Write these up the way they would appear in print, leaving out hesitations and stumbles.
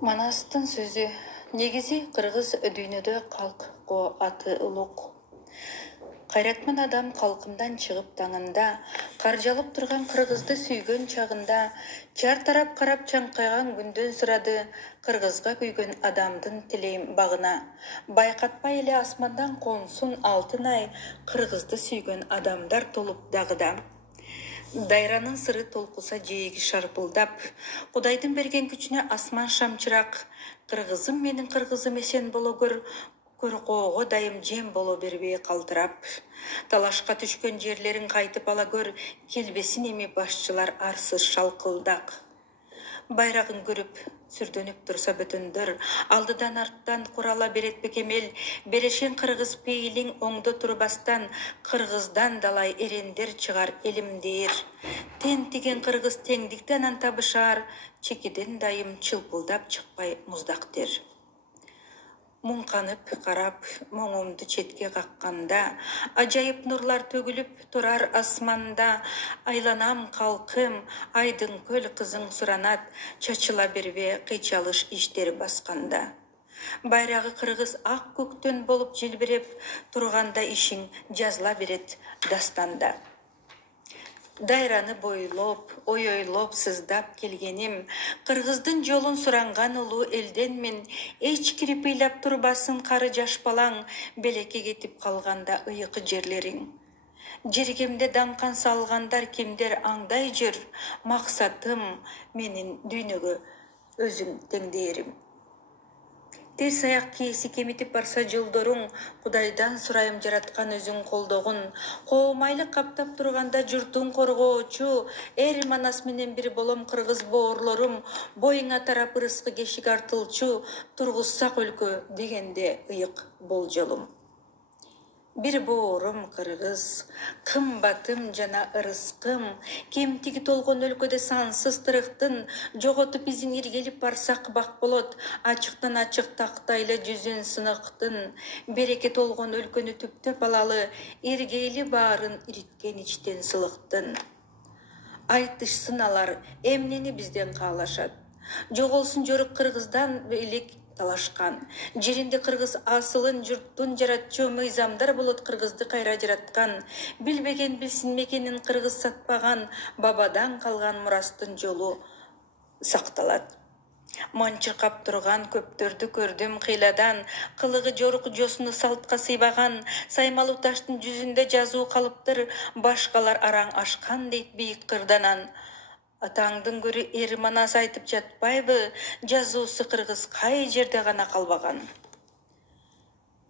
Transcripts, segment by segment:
Манастын сөзі, негізі қырғыз өдүйнөдө қалқ қо аты ұлық. Қайратман адам қалқымдан шығып таңында, қаржалып тұрған қырғызды сүйген чағында, чар тарап қарап чаңқайған күнден сұрады, қырғызға күйген адамдың тілейм бағына. Байқатпай еле асмандан қонсын алтын ай, қырғызды сүйген адамдар толып дағыда. Дайранын сыры толқуса жейгі шарпылдап, Құдайдың берген күчіне асман шамчырақ, қырғызым менің қырғызым есен болу көрқоғы дайым жем болу бербей қалтырап. Талашқа түшкен жерлерін қайтып ала көр, келбесін еме басшылар арсыз шалқылдақ. Байрағын көріп, сүрдөніп тұрса бүтіндір, алдыдан арттан құрала берет бекемел, берешен қырғыз пейілің оңды тұрбастан, қырғыздан далай ерендер шығар елімдейір. Тен теген қырғыз теңдіктен антабышар, чекеден дайым чылпылдап шықпай мұздақтер. Мұңқанып қарап, мұңымды четке қаққанда, ажайып нұрлар төгіліп тұрар асманда, айланам қалқым, айдың көл қызың сұранат, чачыла бербе қичалыш иштер басқанда. Байрағы қырғыз ақ көктен болып желбіреп, тұрғанда ішің жазла берет дастанда. Дайраны бойлоп, ойойлоп сыздап келгенім, қырғыздың жолын сұранған ұлы елден мен, эч кіріпейлап тұрбасын қары жашпалаң, белеке кетіп қалғанда ұйықы жерлерің. Жергемде даңқан салғандар кемдер аңдай жүр, мақсатым менің дүйнөгө өзің теңдерім. Терс аяқ кейсі кеметіп барса жолдорың, Құдайдан сұрайым жаратқан өзің қолдоғын. Қоумайлы қаптап тұрғанда жұртың қорғоочу, әр манас менен бір болом қырғыз боғырлорым, бойыңа тарап ырысқы кешік артылчу, тұрғызсақ өлкө дегенде ұйық бол жолым. Bir boğurum kırgız, kımbatım jana ырыскым, кемтиги толгон өлкөдө сансыз тырыктын, жоготуп изин иргелип барсак бак болот, ачыктан ачык тактайлы жүзүн сыныктын, береке толгон өлкөнү түптөп алалы, иргейли баарын ириткен ичтен сылыктын. Айтышсын алар, эмнени бизден каалашат, жоголсун жорук кыргыздан элек талашкан. Жеринде кыргыз асылын журттун жаратчу мыйзамдар болот кыргызды кайра жараткан. Билбеген билсинмекенин кыргыз сатпаган, бабадан калган мурастын жолу сакталат. Манчыркап турган көптөрдү көрдүм кыйладан, кылыгы жорук жосуну салтка сыйбаган, саймалуу таштын жүзүндө жазуу калыптыр, башкалар араң ашкан дейт бийик кырданан. Атаңдың көрі эр манас айтып жатпайбы, жазуысы кыргыз кай жерде гана калбаган.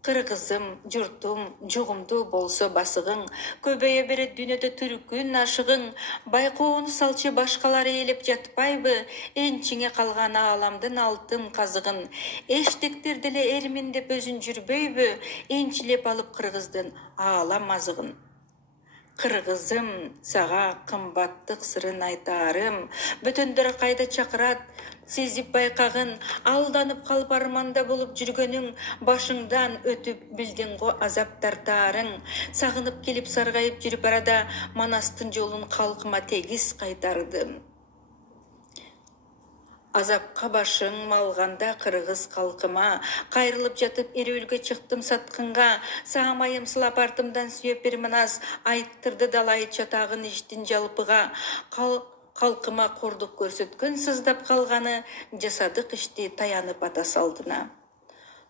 Кыргызым, журтум, жугумду болсо басыгың, көбөйө берет дүйнөдө түркүн ашыгың, байкоону салчы башкалар ээлеп жатпайбы, энчиңе калган ааламдын алтын казыгын. Эштектер деле эрмин деп өзүн жүрбөйбү, энчилеп алып кыргыздын аалам азыгын. Кыргызым, сага кымбаттык сырын айтарым, бөтөндөр кайда чакырат, сезип байкагын, алданып калып арманда болуп жүргөнүң, башыңдан өтүп билдиң го азап тартарың, сагынып келип саргайып жүрүп арада, манастын жолун калкыма тегиз кайтардым. Азапқа башың малғанда кыргыз калкыма, кайрылып жатып эрөөлгө чыктым саткынга, саамайым сылап артымдан сүйөп бир манас, айттырды далай чатагын иштин жалпыга, калкыма кордук көрсөткөн сыздап калганы, жасадык ишти таянып ата салдына.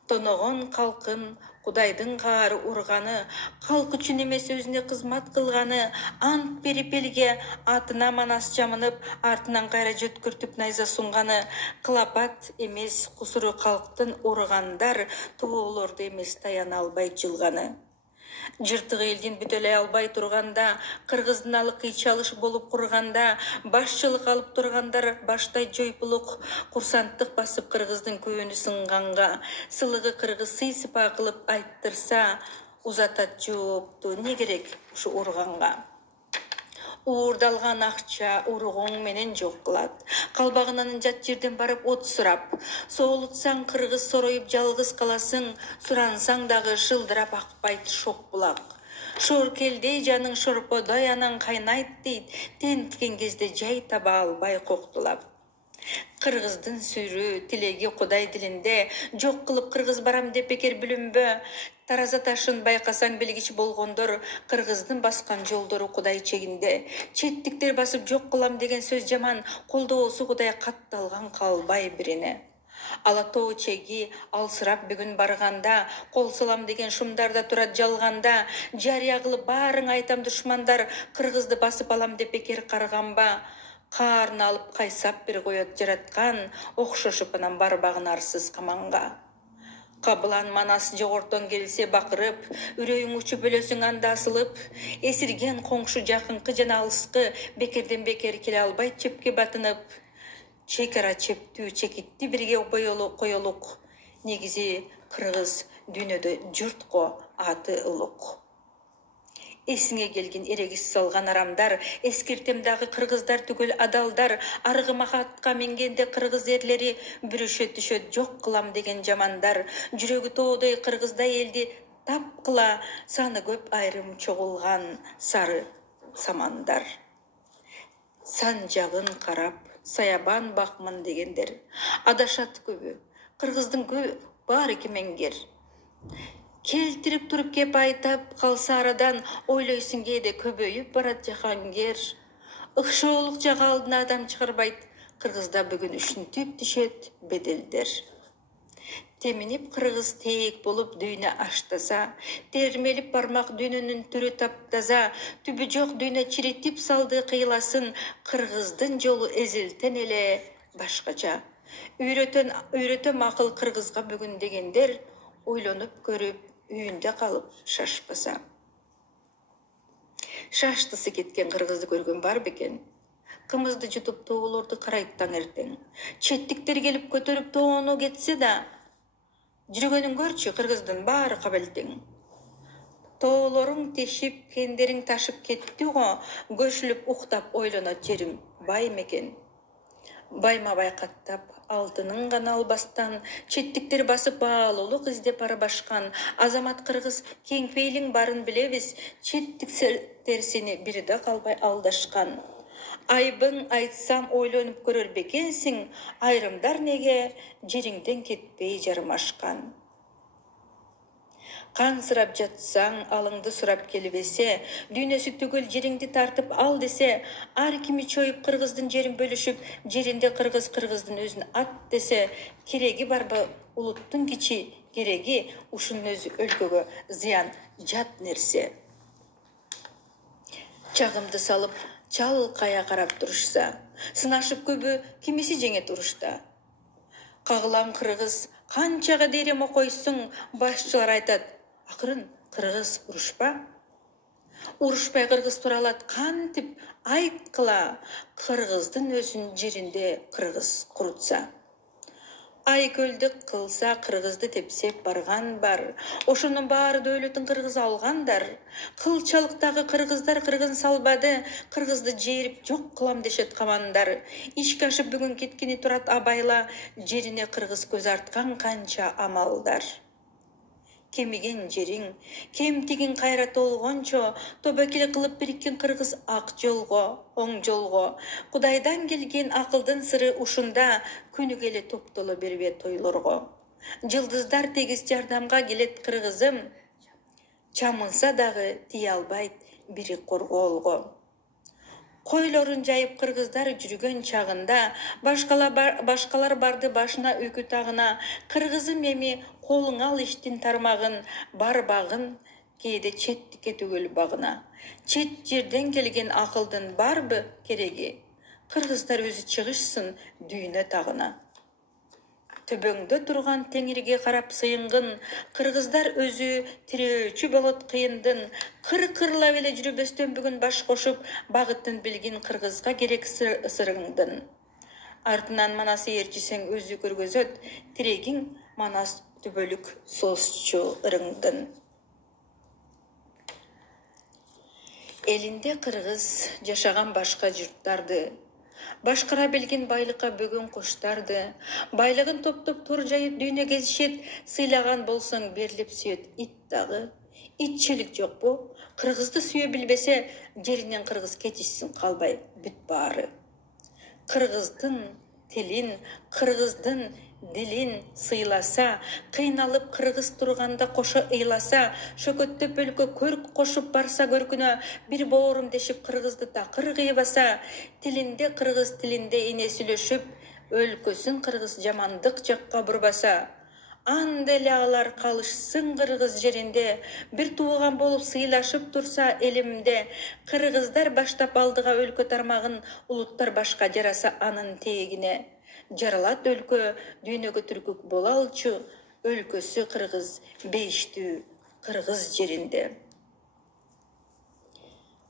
Тоногон калкын, Кудайдын каары урганы, калк үчүн эмес өзүнө кызмат кылганы, ант берип элге атына манас жамынып, артынан кайра жөткүртүп найза сунганы, кылапат эмес кусуру калктын ургандар, тоолорду эмес таяна албай жылганы. Жыртык элдин бүтөлөй албай турганда, кыргыздын алы кыйчалыш болуп курганда, башчылык алып тургандар баштай жойпулук, курсанттык басып кыргыздын көөнү сынганга, сылыгы кыргыз сый-сыпа кылып айттырса, узатат жоопту не керек ушу урганга. Уурдалган акча ургуң менен жок кылат. Калбагынан жат жерден барып от сурап, соолутсаң кыргыз сороюп жалгыз каласың, сурансаң дагы шылдырап акпайт шок булак. Шор келдей жаның шорподой анан кайнайт дейт, тенткен кезде жай таба албай коктулап. Кыргыздын сүйрүү тилеги Кудай дилинде, жок кылып кыргыз барам деп бекер бүлүнбө. Тараза ташын байкасаң билгич болгондор, кыргыздын баскан жолдору Кудай чегинде. Четтиктер басып жок кылам деген сөз жаман, колдоосу Кудай катталган калбай бирине. Алатоо чеги алсырап бүгүн барганда, кол салам деген шумдарда турат жалганда, жарыя кылып баарың айтам душмандар, кыргызды басып алам деп бекер карганба. Карын алып кайсап бир коет жараткан, окшошуп анан барбагын арсыз каманга. Кабылан манас жогортон келсе бакырып, үрөйүң учуп өлөсүң анда асылып, эсирген коңшу жакынкы жана алыскы, бекерден бекер келе албайт чепке батынып. Чекара чептүү чекитти бирге коелук, негизи кыргыз дүйнөдө журтко аты улук. Эсиңе келген эрегис салган арамдар, эскертем дагы кыргыздар түгөл адалдар, аргымак атка мингенде кыргыз эрлери бүрүшөт түшөт жок кылам деген жамандар, жүрөгү тоодой кыргыздай элди тап кыла, саны көп айрым чогулган сары самандар. Сан жагын карап, саябан бакмын дегендер, адашат көбү, кыргыздын көбү баары кемеңгер. Келтирип туруп кеп айтап калса арадан, ойлойсуң кээде көбөйүп барат жахангер. Ыкшоолук жага алдына адам чыгарбайт, кыргызда бүгүн ушинтип түшөт беделдер. Теминип кыргыз тээк болуп дүйнө аштаса, термелип бармак дүйнөнүн түрү таптаза, түбү жок дүйнө чиритип салды кыйласын, кыргыздын жолу эзилтен эле башкача. Үйрөтөм акыл кыргызга бүгүн дегендер, ойлонуп көрүп, үйүндө калып шашпаса. Шаштысы кеткен кыргызды көргөн бар бекен? Кымызды жутуп тоолорду карайт таң эртең. Четтиктер келип көтөрүп тоону кетсе да, жүргөнүн көрчү кыргыздын баары кабелтең. Тоолоруң тешип, кендериң ташып кетти го, көшүлүп уктап ойлонот жерим бай мекен. Байма байкаттап, алтынын гана албастан, четтиктер басып баалуулук издеп арбашкан, азамат кыргыз кең пейлиң барын билебиз, четтиктер сени бирде калбай алдашкан. Айбың айтсам ойлонуп көрөр бекенсиң, айрымдар неге жериңден кетпей жармашкан. Кансырап жатсаң, алыңды сурап келбесе, дүйнөсү түгөл жериңди тартып ал десе, ар кими чоюп кыргыздын жерин бөлүшүп, жеринде кыргыз кыргыздын өзүн ат десе, кереги барбы улуттун кичи кереги, ушунун өзү өлкөгө зыян жат нерсе. Чагымды салып, чалкая карап турушса, сынашып көбү кимиси жеңет урушта. Кагылам кыргыз, канчага дейрем окойсуң, башчылар айтат, акырын кыргыз урушпа. Урушпай кыргыз туралат кантип айткыла, кыргыздын өзүн жеринде кыргыз курутса. Айкөлдүк кылса кыргызды тепсеп барган бар, ошонун баары дөөлөтүн кыргыз алгандар. Кылчалыктагы кыргыздар кыргыз салбады, кыргызды жээрип жок кылам дешет камандар. Ишке ашып бүгүн кеткени турат абайла, жерине кыргыз көз арткан канча амалдар. Кемиген жериң, кемтигин кайра толгончо, тобокел кылып бириккен кыргыз ак жолго, оң жолго. Кудайдан келген акылдын сыры ушунда, күнү келе топтоло бербе тойлорго. Жылдыздар тегиз жардамга келет кыргызым, чамынса дагы тие албайт бири коргоолго. Койлорун жайып кыргыздар жүргөн чагында, башкалар барды башына үкү тагына, кыргызым эми колуңа ал иштин тармагын, барбагын кээде четтикке түгөл багына. Чет жерден келген акылдын барбы кереги, кыргыздар өзү чыгышсын дүйнө тагына. Төбөңдө турган теңирге карап сыйынгын, кыргыздар өзү тирөөчү болот кыйындын. Кыр-кырлап эле жүрбөстөн бүгүн баш кошуп, багытын билгин кыргызга керек ысырыңдын. Артынан манас ээрчисең өзү көргөзөт, тирегиң манас түбөлүк сосчу ырыңдын. Элинде кыргыз жашаган башка журттарды, башкара билген байлыкка бөгөн куштарды, байлыгын топтоп тор жайып дүйнө кезишет, сыйлаган болсоң берилип сүйөт ит дагы. Итчилик жокпу? Кыргызды сүйө билбесе, жеринен кыргыз кетишсин калбай бүт баары. Кыргыздын tilin, Kırgızdın dilin sıйлasa, kıynalıp Kırgız turganda koşa ыйласа, шөкөттөп өлкө көрк кошуп барса көркүнө, bir боорум дешип Кыргызды такыр кыйбаса, tilinde Kırgız tilinde ине сүйлөшүп, өлкөсүн Кыргыз жамандык жакка бурбаса, Анделе алар калышсын Кыргыз жеринде, bir тууган болуп сыйлашып турса элимде, Кыргыздар баштап алдыга өлкө тармагын, улуттар башка жараса анын тегине. Жаралат өлкө, дүйнөгө түркүк бола алчу, өлкөсү Кыргыз, бейиштүү Кыргыз жеринде.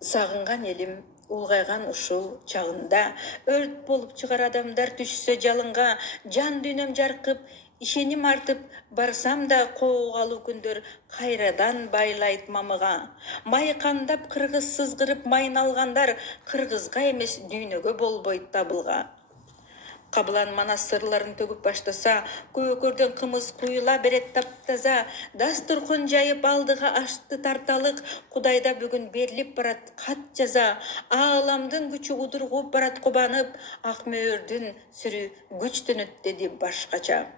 Сагынган элим, улгайган ушул чагында, өрт болуп чыгар адамдар түшсө жалынга, жан дүйнөм жаркып, ишеним артып, барсам да коогалуу күндөр кайрадан байлайт мамыга. Майкандап Кыргыз сызгырып майын алгандар, Кыргызга эмес дүйнөгө болбойт табылга. Кабылан манас сырларын төгүп баштаса, көкөрдөн кымыз куюла берет таптаза, дастуркун жайып алдыга ашты тарталык, Кудайда бүгүн берилип барат кат жаза, ааламдын күчү удургуп барат кубанып, ак мөөрдүн сүрү күчтөнөт деди башкача.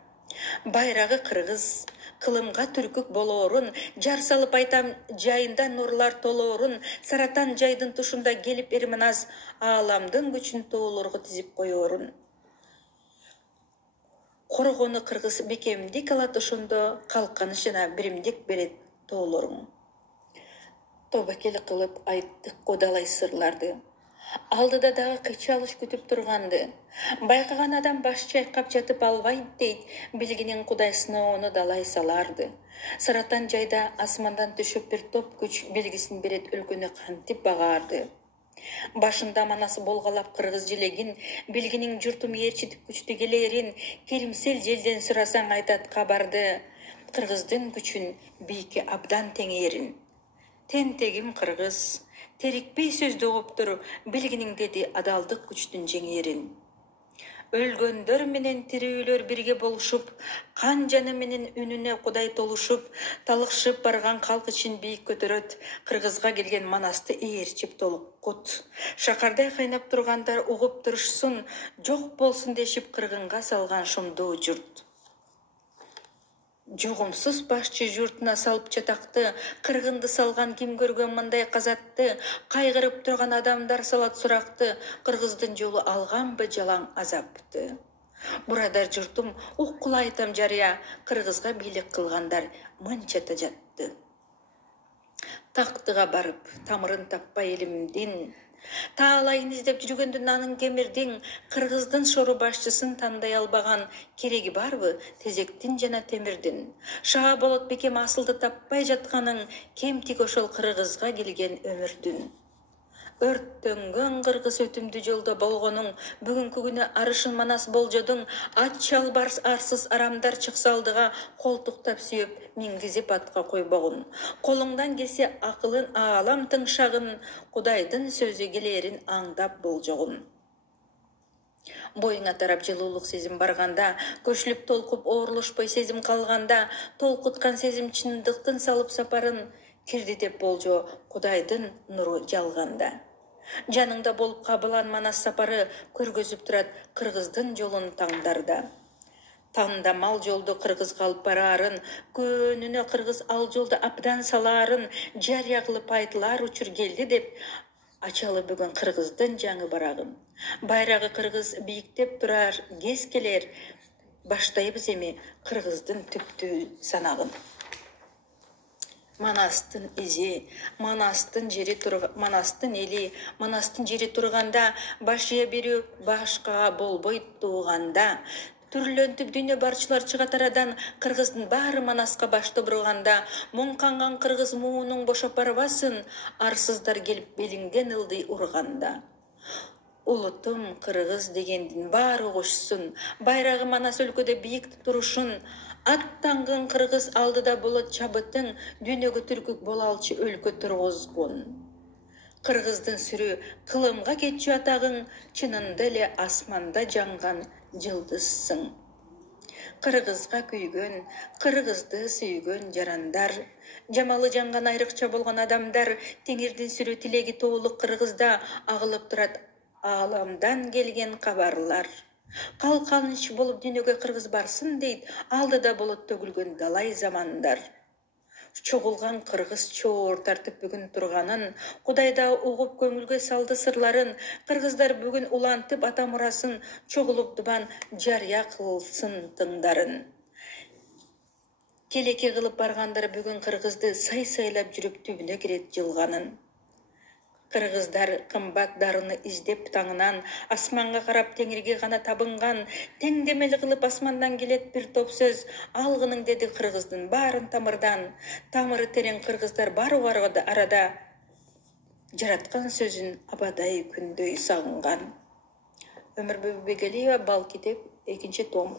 Байрагы Кыргыз, кылымга түркүк болоорун, жар салып айтам жайында нурлар толоорун, Саратан жайдын тушунда келип эрменаз, ааламдын күчүн тоолорго тизип коёорун. Коргону Кыргыз бекемдик алат ошондо, калканышына биримдик берет тоолоруң. Тобакел кылып айттык кодалай сырларды. Алдыда дагы кычалыш күтүп турганды. Байкаган адам баш чайкап жатып албайт дейт, билгинин Кудай сыноonu далай саларды. Саратан жайда асмандан түшүп бир топ күч белгисин берет өлкөнү кантип багарды. Башында манасы болгалап Кыргыз желегин, билгинин журтум ээрчитип күчтү келерин, Керимсел желден сурасаң айтат кабарды, Кыргыздын күчүн бийикке абдан теңээрин. Тентегим Кыргыз, терикпей сөздү угуптур, билгинин деди адалдык күчтүн жеңерин. Өлгөндөр менен тирүүлөр бирге болушуп, кан жаны менен үнүнө Кудай толушуп, талыкшып барган калк ичин бийик көтөрөт, Кыргызга келген манасты ээрчип толуккут. Шакардай кайнап тургандар угуп турушсун, жок болсун дешип кыргынга салган шумдуу журт. Жугумсуз башчы журтуна салып чатакты, кыргынды салган ким көргөн мындай казатты, кайгырып турган адамдар салат суракты, Кыргыздын жолу алганбы жалаң азапты. Бурадар журтум, уккула айтам жарыя, Кыргызга бийлик кылгандар мынча жатты. Тактыга барып, тамырын таппай элимдин, таалайын издеп жүргөндүн анын кемирдин, Кыргыздын шору башчысын тандай албаган, кереги барбы тезектин жана темирдин. Шааболот бекем асылды таппай жатканын, кемтик ошол Кыргызга келген өмүрдүн. Өрттөнгөн Кыргыз өтүмдүү жолдо болгонуң, бүгүнкү күнү арышын манас болжодуң, ат чалбарс арсыз арамдар чыкса алдыга, колтуктап сүйөп, мингизип атка койбогун. Колуңдан келсе акылын аалам тыңшагын, Кудайдын сөзү келерин аңдап болжогун. Боюңа тарап жылуулук сезим барганда, көчүлүп толкуп оорулушпой сезим калганда, толкуткан сезим чындыктын салып сапарын, кирди деп болжо Кудайдын нуру жалганда. Жаныңда болуп кабылан манас сапары көргөзүп турат Кыргыздын жолун таңдарда. Тандамал жолду Кыргызга алып бараарын, көнүнө Кыргыз ал жолду абдан салаарын, жарыя кылып айтылар учур келди деп, ачалы бүгүн Кыргыздын жаңы барагын. Байрагы Кыргыз бийиктеп турар кез келер, баштайбыз эми Кыргыздын түптүү санагын. Манастын изи, манастын эли, манастын жери турганда, баш ие берүү башкага болбойт тууганда, түрлөнтүп дүйнө барчылар чыга тарадан, Кыргыздын баары манаска башты бурганда, муңканган Кыргыз муунуң бошоп барбасын, арсыздар келип белиңден ылдый урганда. Улутум Кыргыз дегендин баары угушсун, байрагы манас өлкөдө бийик турушун, аттангын Кыргыз алдыда болот чабытың, дүйнөгө түркүк бола алчу өлкө тургузгун. Кыргыздын сүрү кылымга кетчү атагың, чынында эле асманда жанган жылдызсың. Кыргызга күйгөн, Кыргызды сүйгөн жарандар, жамалы жанган айрыкча болгон адамдар, теңирдин сүрү тилеги тоолук Кыргызда агылып турат ааламдан келген кабарлар. Қалқаныш болып дүниеге қырғыз барсын дейд, алдыда болот төгілген далай замандар. Çoğulgan qırgız çoğur tartıp бүгін тұрғанын, Құдайда уғып көңілге салды сырларын, қырғыздар бүгін улантып атамырасын, çoğulup дұбан жария қылсын тыңдарын. Келеке қылып барғандар бүгін қырғызды сай-сайлап жүріп түбіне кірет жылғанын. Қырғыздар қымбат дарыны издеп таңынан, асманға қарап теңірге ғана табынған, теңдемелі қылып асмандан келет бір топ сөз, алғының деді қырғыздың барын тамырдан, тамыры терең қырғыздар бар арада, жаратқан сөзін абадай күндөй сағынған. Өмір Бөбегелиева, Бал кетеп, 2 том.